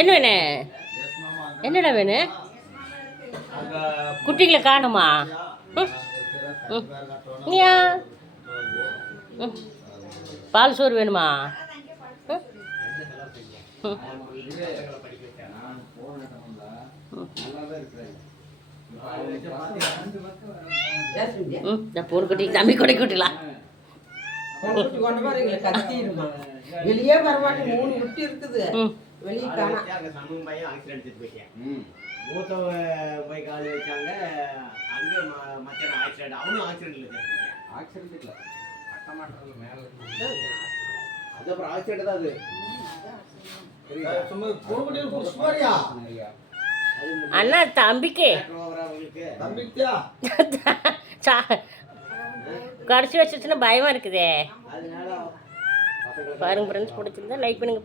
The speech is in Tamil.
என்ன வேணும்? என்னடா வேணும்? குட்டிகளை காணுமா? ஏன் பால் சோறு வேணுமா? பொண்ணு குட்டி தம்பி கொடை குட்டிலாம் வெளியே வரமாட்டேன். 3 குட்டி இருக்குது வெளியே காணா. மூத்த போய் கால் வச்சாங்க. அங்கே மச்சான ஆக்சிடென்ட். அவனும் ஆக்சிடென்ட்ல இல்லை அட்டமாட்டல மேலே அது அப்புறம் ஆக்சிடென்ட் தான் அது. அண்ணா தம்பிக்கு கடிச்சு வச்சுச்சுன்னா பயமா இருக்குதே. பாருங்க ஃப்ரெண்ட்ஸ், பிடிச்சிருந்தா லைக் பண்ணுங்க.